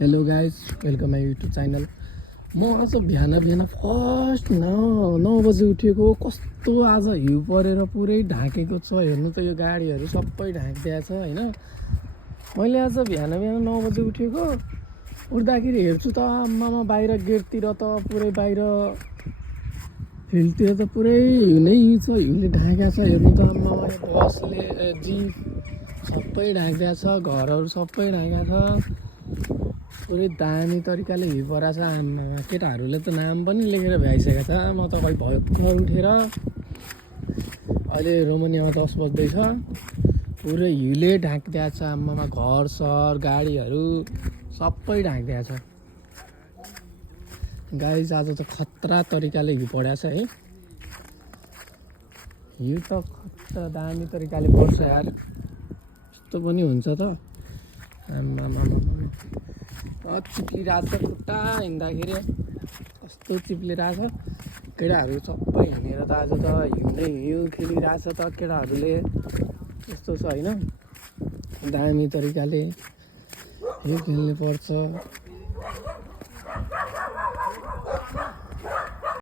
Hello guys, welcome my YouTube channel. म आज बिहान फर्स्ट 9 बजे उठेको। कस्तो आज हिउँ परेर पुरै ढाकेको छ। हेर्नु त यो गाडीहरू सबै ढाकिदिएको छ होइन। मैले आज बिहान 9 बजे उठेको। उठ्दाखेरि हेर्छु त आम्मामा बाहिर गेटतिर त पुरै बाहिर फिल्डतिर त पुरै हिउँ नै छ, हिउँले ढाकेको छ। हेर्नु त आम्मामा बसले जिप सबै ढाकिदिएको छ, घरहरू सबै ढाकेको छ। पुरै दामी तरिकाले हिउँ परेको छ। आम्मामा केटाहरूले त नाम पनि लेखेर भ्याइसकेको छ। म त खै भर्खर उठेर अहिले रोमानियामा 10 बज्दैछ। पुरै हिउँले ढाकिदिएको छ। आम्मामा घर सहर गाडीहरू सबै ढाकिदिएको छ। गाइस आज त खतरा तरिकाले हिउँ परेको छ है। हिउँ त खतरा दामी तरिकाले पर्छ यार। यस्तो पनि हुन्छ त। आम्मामा चिप्लिरहेको छ खुट्टा हिँड्दाखेरि, कस्तो चिप्लिरहेको छ। केटाहरू सबै हिँडेर त आज त हिउँ खेलिरहेछ त केटाहरूले। यस्तो छ होइन, दामी तरिकाले हिउँ खेल्नु पर्छ।